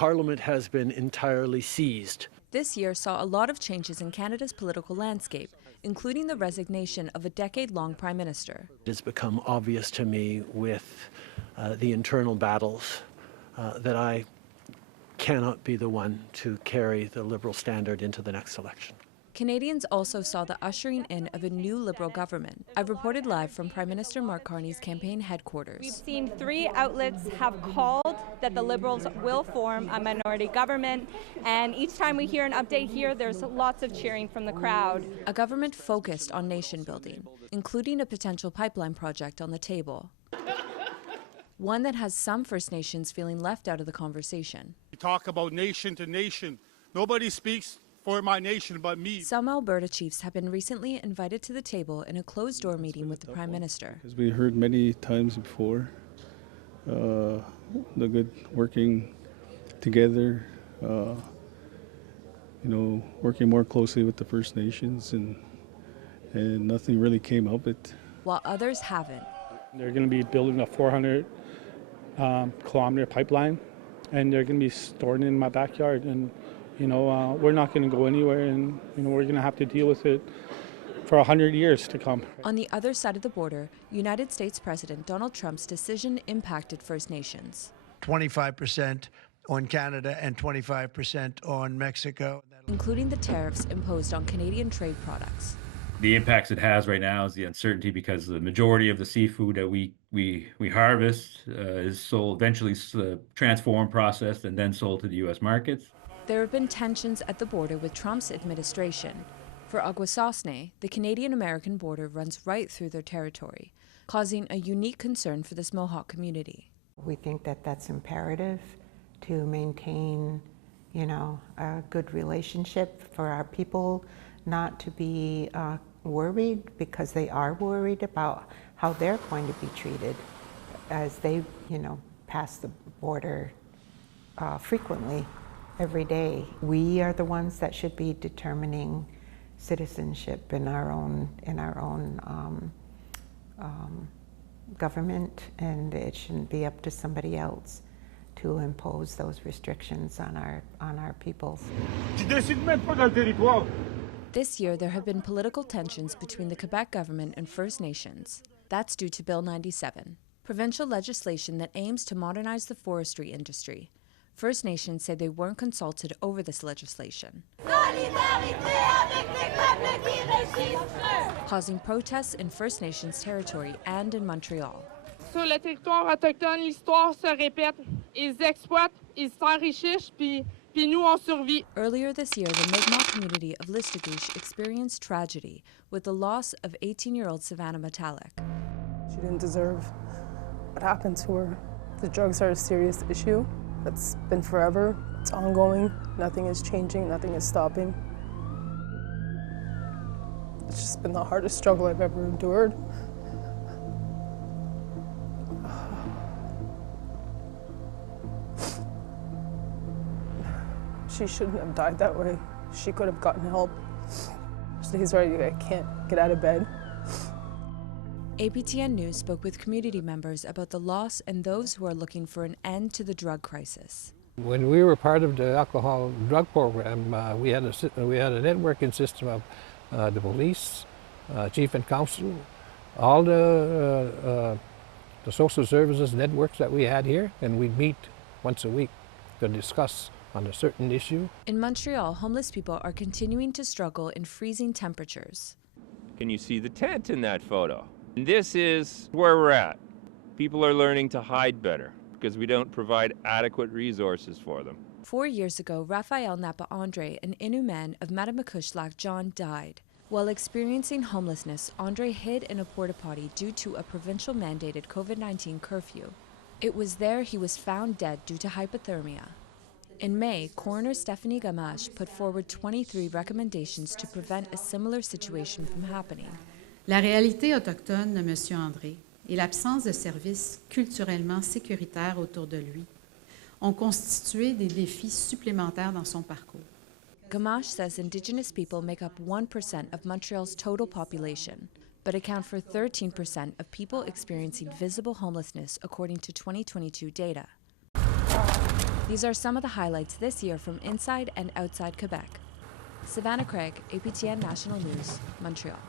Parliament has been entirely seized. This year saw a lot of changes in Canada's political landscape, including the resignation of a decade-long Prime Minister. It's become obvious to me with the internal battles that I cannot be the one to carry the Liberal standard into the next election. Canadians also saw the ushering in of a new Liberal government. I've reported live from Prime Minister Mark Carney's campaign headquarters. We've seen 3 outlets have called that the Liberals will form a minority government, and each time we hear an update here, there's lots of cheering from the crowd. A government focused on nation building, including a potential pipeline project on the table. One that has some First Nations feeling left out of the conversation. We talk about nation to nation. Nobody speaks for my nation but me. Some Alberta chiefs have been recently invited to the table in a closed-door meeting with the Prime Minister. As we heard many times before, the good working together, working more closely with the First Nations, and nothing really came of it. While others haven't. They're going to be building a 400-kilometer pipeline, and they're going to be storing it in my backyard. And we're not going to go anywhere, and we're going to have to deal with it for 100 years to come. On the other side of the border, United States President Donald Trump's decision impacted First Nations. 25% on Canada and 25% on Mexico. Including the tariffs imposed on Canadian trade products. The impacts it has right now is the uncertainty, because the majority of the seafood that we harvest is sold, eventually transformed, processed, and then sold to the U.S. markets. There have been tensions at the border with Trump's administration. For Akwesasne, the Canadian-American border runs right through their territory, causing a unique concern for this Mohawk community. We think that that's imperative to maintain, a good relationship for our people, not to be worried, because they are worried about how they're going to be treated as they, pass the border frequently. Every day. We are the ones that should be determining citizenship in our own government, and it shouldn't be up to somebody else to impose those restrictions on our peoples. This year, there have been political tensions between the Quebec government and First Nations. That's due to Bill 97, provincial legislation that aims to modernize the forestry industry. First Nations say they weren't consulted over this legislation, causing protests in First Nations territory and in Montreal. Sur le territoire autochtone, l'histoire se répète. Ils exploitent, ils s'enrichissent, puis nous on survit. Earlier this year, the Mi'kmaq community of Listagouche experienced tragedy with the loss of 18-year-old Savanna Metallic. She didn't deserve what happened to her. The drugs are a serious issue. It's been forever, it's ongoing, nothing is changing, nothing is stopping. It's just been the hardest struggle I've ever endured. She shouldn't have died that way. She could have gotten help. He's right, I can't get out of bed. APTN News spoke with community members about the loss and those who are looking for an end to the drug crisis. When we were part of the alcohol drug program, we had a networking system of the police, chief and council, all the social services networks that we had here, and we'd meet once a week to discuss on a certain issue. In Montreal, homeless people are continuing to struggle in freezing temperatures. Can you see the tent in that photo? This is where we're at. People are learning to hide better because we don't provide adequate resources for them. 4 years ago, Raphael Napa-Andre, an Innu man of Matamikush Lac John, died. While experiencing homelessness, Andre hid in a porta potty due to a provincial mandated COVID-19 curfew. It was there he was found dead due to hypothermia. In May, coroner Stephanie Gamache put forward 23 recommendations to prevent a similar situation from happening. La réalité autochtone de M. André et l'absence de services culturellement sécuritaires autour de lui ont constitué des défis supplémentaires dans son parcours. Gamache says Indigenous people make up 1% of Montreal's total population, but account for 13% of people experiencing visible homelessness according to 2022 data. These are some of the highlights this year from inside and outside Quebec. Savanna Craig, APTN National News, Montreal.